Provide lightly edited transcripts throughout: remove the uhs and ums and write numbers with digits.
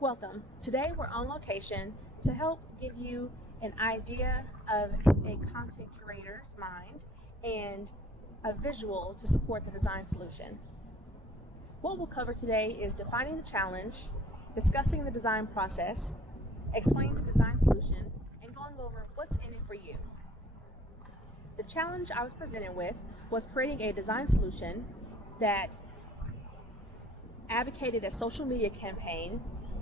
Welcome. Today we're on location to help give you an idea of a content curator's mind and a visual to support the design solution. What we'll cover today is defining the challenge, discussing the design process, explaining the design solution, and going over what's in it for you. The challenge I was presented with was creating a design solution that advocated a social media campaign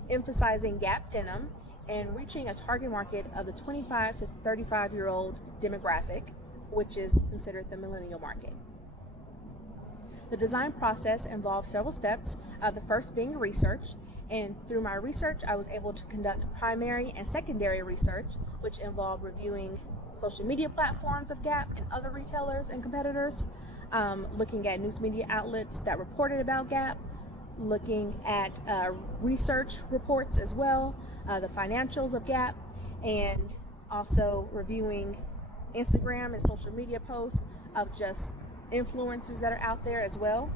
emphasizing Gap denim and reaching a target market of the 25 to 35-year-old demographic, which is considered the millennial market. The design process involved several steps, the first being research, and through my research I was able to conduct primary and secondary research, which involved reviewing social media platforms of Gap and other retailers and competitors, looking at news media outlets that reported about Gap, looking at research reports as well, the financials of Gap, and also reviewing Instagram and social media posts of just influencers that are out there as well,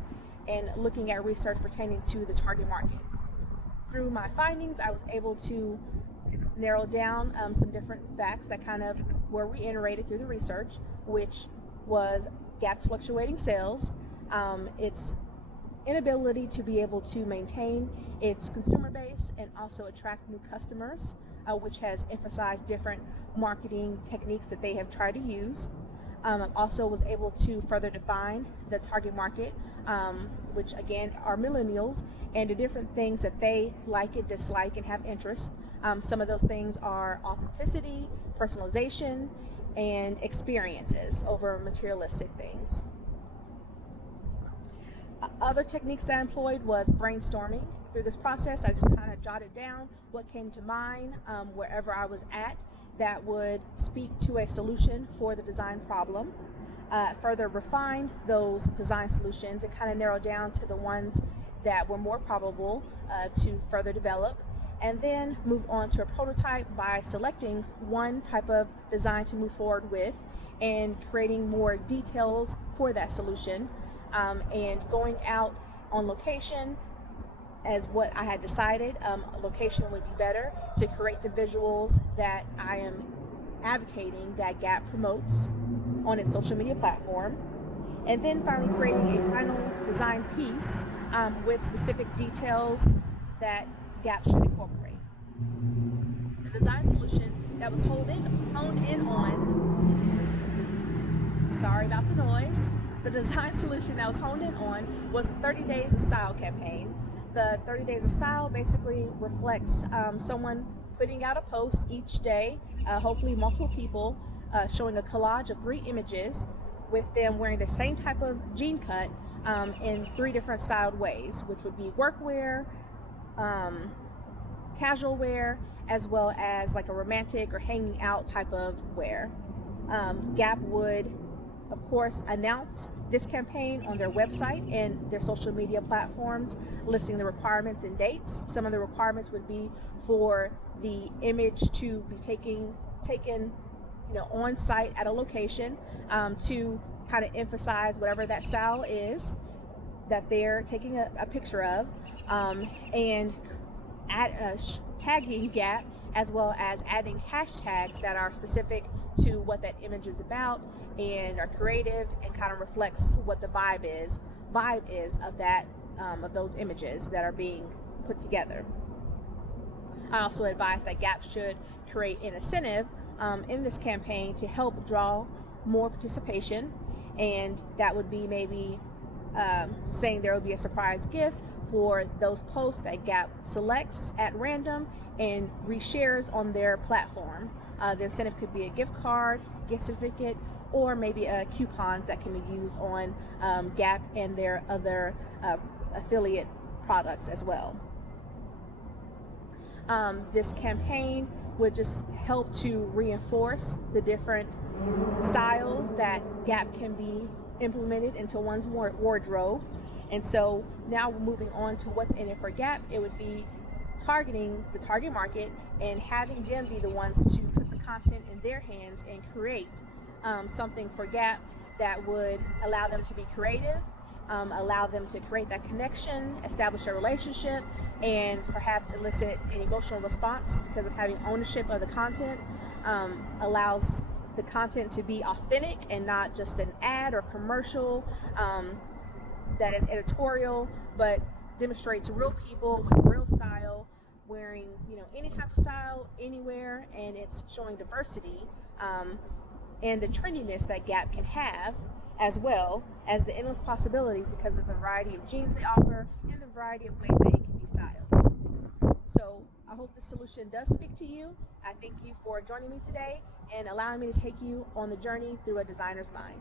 and looking at research pertaining to the target market. Through my findings, I was able to narrow down some different facts that kind of were reiterated through the research, which was Gap's fluctuating sales, its inability to be able to maintain its consumer base and also attract new customers, which has emphasized different marketing techniques that they have tried to use. Also was able to further define the target market, which again are millennials, and the different things that they like and dislike and have interests. Some of those things are authenticity, personalization, and experiences over materialistic things. Other techniques that I employed was brainstorming. Through this process, I just kind of jotted down what came to mind wherever I was at that would speak to a solution for the design problem. Further refined those design solutions and kind of narrowed down to the ones that were more probable to further develop, and then move on to a prototype by selecting one type of design to move forward with and creating more details for that solution, and going out on location as what I had decided. Location would be better to create the visuals that I am advocating that Gap promotes on its social media platform, and then finally creating a final design piece with specific details that Gap should incorporate. The design solution that was honed in on, sorry about the noise, the design solution that was honed in on was the 30 Days of Style campaign. The 30 Days of Style basically reflects someone putting out a post each day, hopefully multiple people, showing a collage of 3 images with them wearing the same type of jean cut in 3 different styled ways, which would be workwear, casual wear, as well as like a romantic or hanging out type of wear. Gap would of course announce this campaign on their website and their social media platforms, listing the requirements and dates. Some of the requirements would be for the image to be taken on site at a location, to kind of emphasize whatever that style is that they're taking a picture of, and tagging Gap, as well as adding hashtags that are specific to what that image is about and are creative and kind of reflects what the vibe is of that of those images that are being put together. I also advise that Gap should create an incentive in this campaign to help draw more participation, and that would be maybe saying there will be a surprise gift for those posts that Gap selects at random and reshares on their platform. The incentive could be a gift card, gift certificate, or maybe coupons that can be used on Gap and their other affiliate products as well. This campaign would just help to reinforce the different styles that Gap can be implemented into one's wardrobe. And so now moving on to what's in it for Gap, it would be targeting the target market and having them be the ones to put the content in their hands and create something for Gap that would allow them to be creative, allow them to create that connection, establish a relationship, and perhaps elicit an emotional response because of having ownership of the content. Allows the content to be authentic and not just an ad or commercial that is editorial, but demonstrates real people with real style, wearing any type of style anywhere, and it's showing diversity and the trendiness that Gap can have, as well as the endless possibilities because of the variety of jeans they offer and the variety of ways that it can be styled. So I hope this solution does speak to you. I thank you for joining me today and allowing me to take you on the journey through a designer's mind.